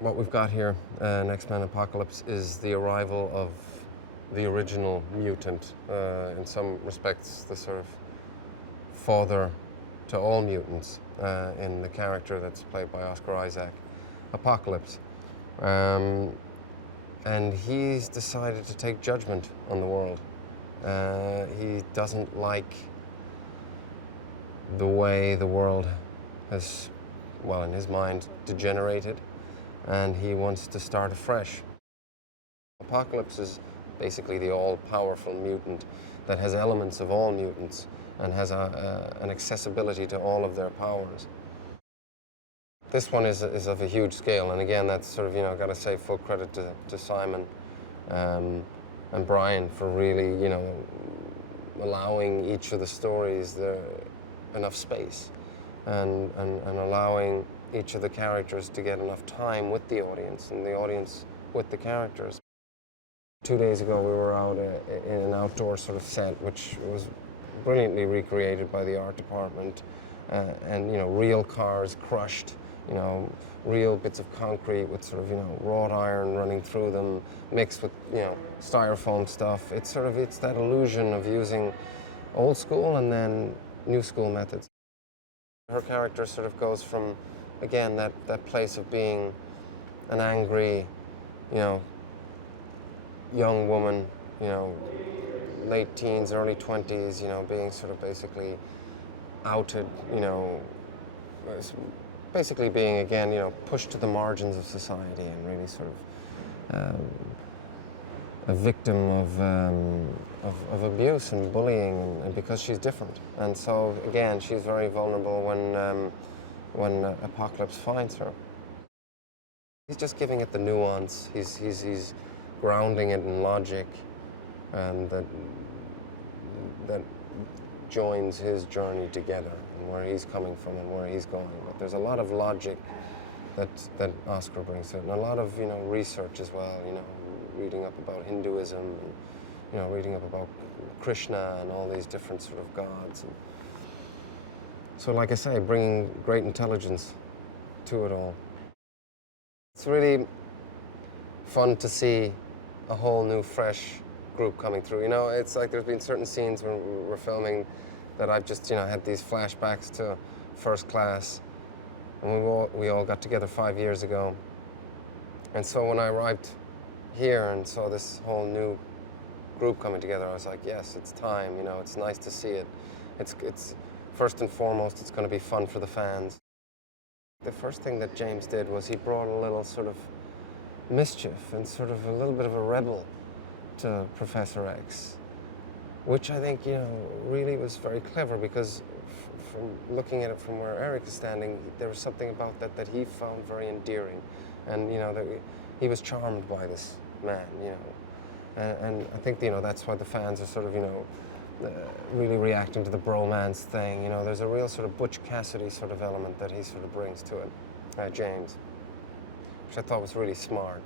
What we've got here in X-Men Apocalypse is the arrival of the original mutant, in some respects the sort of father to all mutants, in the character that's played by Oscar Isaac, Apocalypse. And he's decided to take judgment on the world. He doesn't like the way the world has, well, in his mind, degenerated, and he wants to start afresh. Apocalypse is basically the all-powerful mutant that has elements of all mutants and has an accessibility to all of their powers. This one is of a huge scale, and again, that's sort of, you know, got to say full credit to Simon and Bryan for really, you know, allowing each of the stories enough space and allowing each of the characters to get enough time with the audience and the audience with the characters. 2 days ago, we were out in an outdoor sort of set, which was brilliantly recreated by the art department, and, you know, real cars crushed, you know, real bits of concrete with sort of, you know, wrought iron running through them, mixed with, you know, styrofoam stuff. It's that illusion of using old school and then new school methods. Her character sort of goes from, again, that place of being an angry, you know, young woman, you know, late teens, early 20s, you know, being sort of basically outed, you know, basically being, again, you know, pushed to the margins of society and really sort of a victim of abuse and bullying, and because she's different. And so, again, she's very vulnerable when Apocalypse finds her. He's just giving it the nuance. He's grounding it in logic, and that joins his journey together and where he's coming from and where he's going. But there's a lot of logic that Oscar brings to it, and a lot of, you know, research as well. You know, reading up about Hinduism, and, you know, reading up about Krishna and all these different sort of gods. And so, like I say, bringing great intelligence to it all. It's really fun to see a whole new, fresh group coming through. You know, it's like there's been certain scenes when we're filming that I've just, you know, had these flashbacks to First Class, and we all got together 5 years ago. And so when I arrived here and saw this whole new group coming together, I was like, yes, it's time. You know, it's nice to see it. It's first and foremost, it's going to be fun for the fans. The first thing that James did was he brought a little sort of mischief and sort of a little bit of a rebel to Professor X, which I think, you know, really was very clever, because from looking at it from where Eric is standing, there was something about that he found very endearing, and, you know, that he was charmed by this man, you know, and I think, you know, that's why the fans are sort of, you know, really reacting to the bromance thing. You know, there's a real sort of Butch Cassidy sort of element that he sort of brings to it, James, which I thought was really smart.